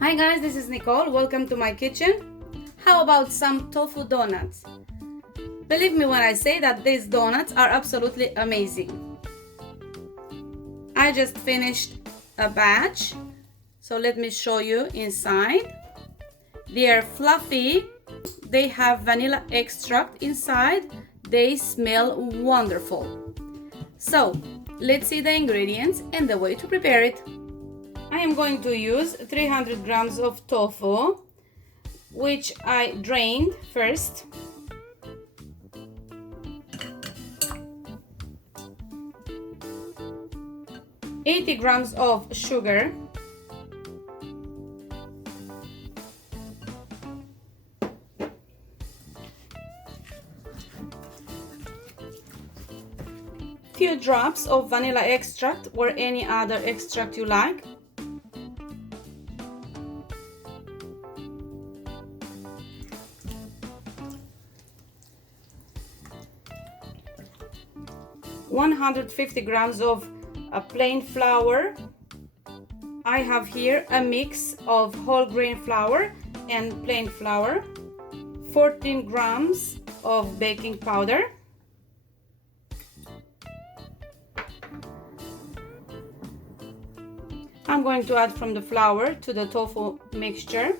Hi guys, this is Nicole. Welcome to my kitchen. How about some tofu donuts? Believe me when I say that these donuts are absolutely amazing. I just finished a batch, so let me show you inside. They are fluffy, they have vanilla extract inside, they smell wonderful. So, let's see the ingredients and the way to prepare it. I am going to use 300 grams of tofu, which I drained first. Eighty grams of sugar. Few drops of vanilla extract or any other extract you like. $150 grams of plain flour. I have here a mix of whole grain flour and plain flour. 14 grams of baking powder. I'm going to add from the flour to the tofu mixture.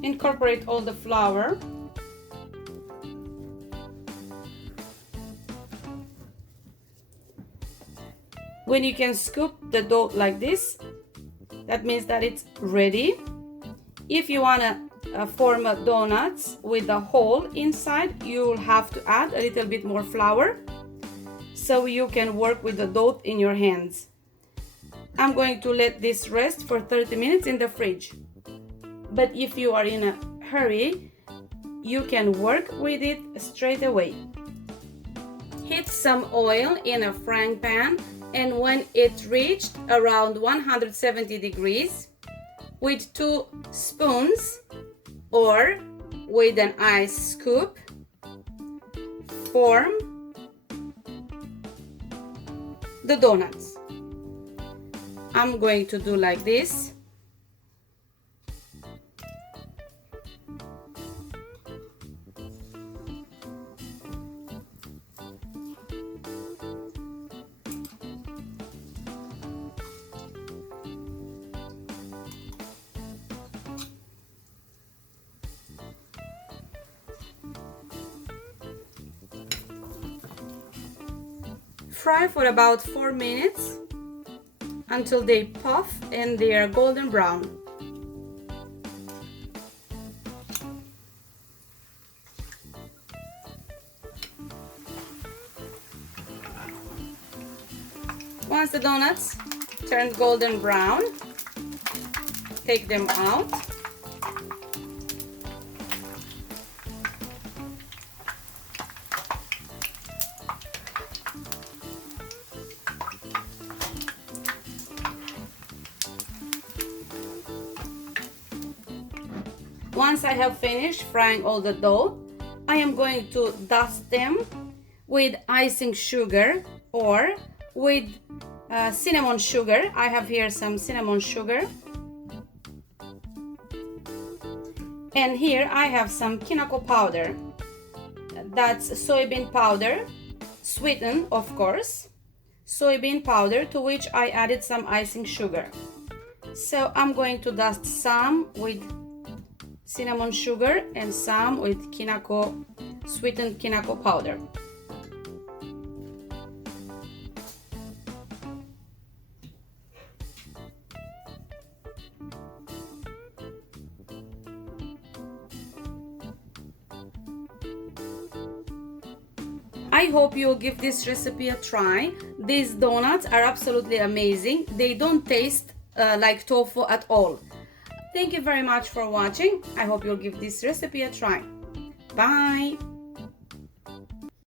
Incorporate all the flour. When you can scoop the dough like this, that means that it's ready. If you want to form donuts with a hole inside, you will have to add a little bit more flour so you can work with the dough in your hands. I'm going to let this rest for 30 minutes in the fridge. But if you are in a hurry, you can work with it straight away. Heat some oil in a frying pan, and when it reached around 170 degrees, with 2 spoons or with an ice scoop, form the donuts. I'm going to do like this. Fry for about 4 minutes until they puff and they are golden brown. Once the donuts turn golden brown, take them out. Once I have finished frying all the dough, I am going to dust them with icing sugar or with cinnamon sugar. I have here some cinnamon sugar. And here I have some kinako powder. That's soybean powder, sweetened of course. Soybean powder to which I added some icing sugar. So I'm going to dust some with cinnamon sugar and some with kinako, sweetened kinako powder. I hope you'll give this recipe a try. These donuts are absolutely amazing. They don't taste like tofu at all. Thank you very much for watching. I hope you'll give this recipe a try. Bye!